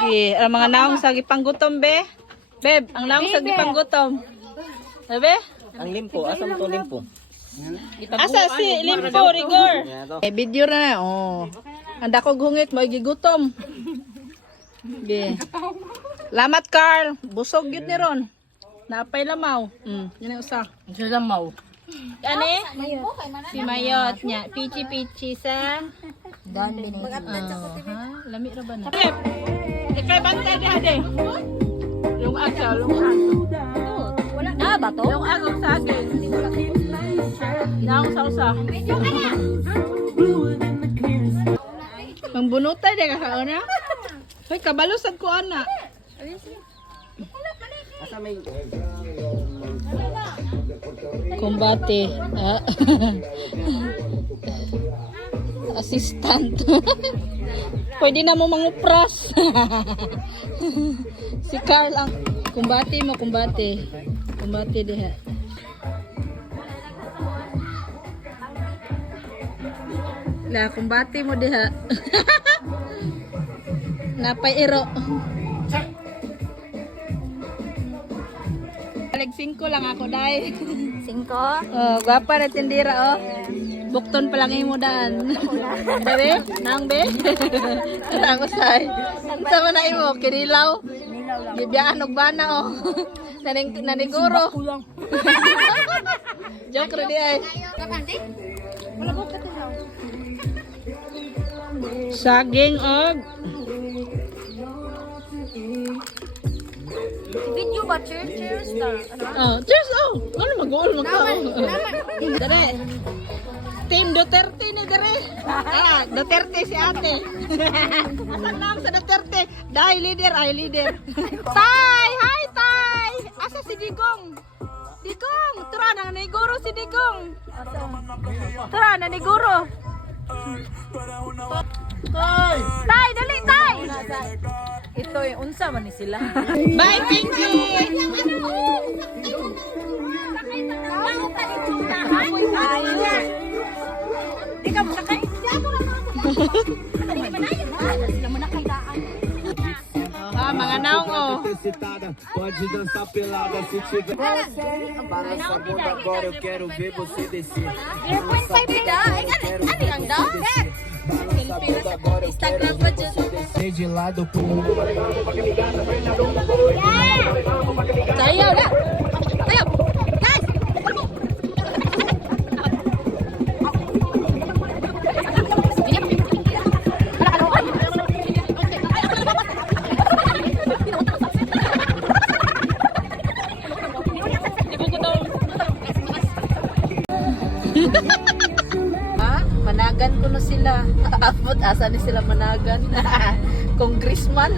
Ang mga naong sa gipanggutom, be. Beb, ang naong sa gipanggutom. Bebe? Ang limpo, asam to limpo? Asa si Limpo, Rigor? Video na na, oh. Ang dakog hungit mo, gigutom. Be. Lamat, Carl. Busog yun ni Ron. Napay lamaw. Yan ang usa. Lamaw. Ani? Si Mayot niya. Pichi-pichi sa... Dan din. Lami ra ba na? Ikay bantay di ade. Yung agaw, yung agaw. Wala na ba to? Yung agaw sa akin. Naong sa usa. Mangbunutay di ka kauna? Hoy, kabalusad ko ana. Asa may... Kumbate. Assistant. Pwede na mo mangupras. Si Carl ang kumbate mo, kumbate. Kumbate diha. La, kumbate mo diha. Napay iro. Alig 5 lang ako, dai. 5. Oh, gwapa na tindira, oh. Bukton pa lang imo daan. Bebe? Nang be? Nang usay. Sama na imo, kinilaw. Gibiyaan og bana, oh. Naniguro. Joke rin ay. Saging og Video ba? Cheers na. oh, cheers oh. Ano mag-uol magkao? Dere. Team Duterte ni Dere. Duterte si ate. Asan lang sa Duterte? Dai leader, ay leader. Tay, hi Tay. Asa si Digong? Digong, tara na niguro si Digong. Tara na niguro. Tay, dali Tay. Ito yung unsa man ni sila. Bye, Pinky. Di ka mo sakay? Mga naong oh. Pode dançar pelada se tiver. Para essa bunda agora eu quero ver você descer. Instagram pa dyan. Sei de lado pro Sayaw na. Sayaw. Guys. Managan ko na sila. Abot asa ni sila managan. Congressman.